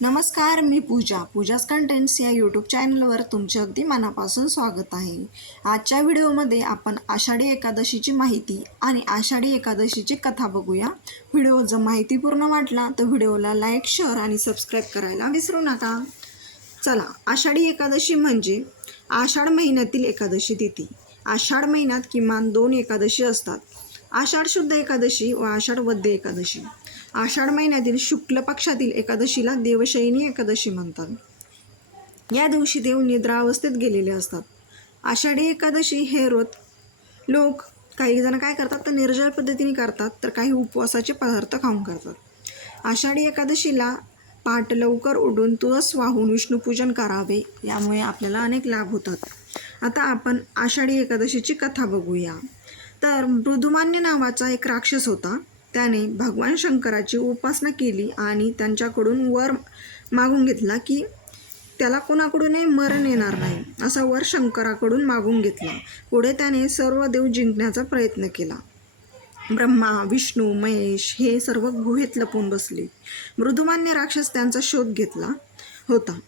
नमस्कार मी पूजा. पूजास कंटेंट्स या यूट्यूब चॅनलवर तुमचे अगदी मनापासून स्वागत आहे. आजच्या व्हिडिओमध्ये आपण आषाढी एकादशीची माहिती आणि आषाढी एकादशीची कथा बघूया. व्हिडिओ जर माहितीपूर्ण वाटला तर व्हिडिओला लाईक शेअर आणि सबस्क्राईब करायला विसरू नका. चला आषाढी एकादशी म्हणजे आषाढ महिन्यातील एकादशी तिथी. आषाढ महिन्यात किमान दोन एकादशी असतात. आषाढ शुद्ध एकादशी व आषाढ वद्य एकादशी. आषाढ महिन्यातील शुक्ल पक्षातील एकादशीला देवशयनी एकादशी म्हणतात. या दिवशी देव निद्रा अवस्थेत गेलेले असतात. आषाढी एकादशी हे रोज लोक काही जण काय करतात? तर निर्जळ पद्धतीने करतात तर काही उपवासाचे पदार्थ खाऊन करतात. आषाढी एकादशीला पाठ लवकर उडून तुळस वाहून विष्णुपूजन करावे यामुळे आपल्याला अनेक लाभ होतात. आता आपण आषाढी एकादशीची कथा बघूया. तर मृदुमान्य नावाचा एक राक्षस होता. त्याने भगवान शंकराची उपासना केली आणि त्यांच्याकडून वर मागून घेतला की त्याला कोणाकडूनही मरण येणार नाही असा वर शंकराकडून मागून घेतला. पुढे त्याने सर्व देव जिंकण्याचा प्रयत्न केला. ब्रह्मा विष्णू महेश हे सर्व गुहेत लपून बसले. मृदुमान्य राक्षस त्यांचा शोध घेतला होता.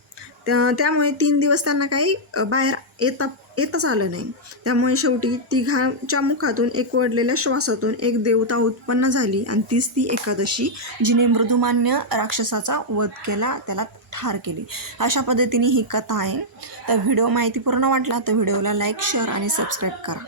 त्या त्यामुळे तीन दिवस त्यांना काही बाहेर येता येतच आलं नाही. त्यामुळे शेवटी तिघांच्या मुखातून एक वडलेल्या श्वासातून एक देवता उत्पन्न झाली आणि तीच ती एकादशी जिने मृदुमान्य राक्षसाचा वध केला त्याला ठार केली. अशा पद्धतीने ही कथा आहे. तर व्हिडिओ माहितीपूर्ण वाटला तर व्हिडिओला लाईक शेअर आणि सबस्क्राईब करा.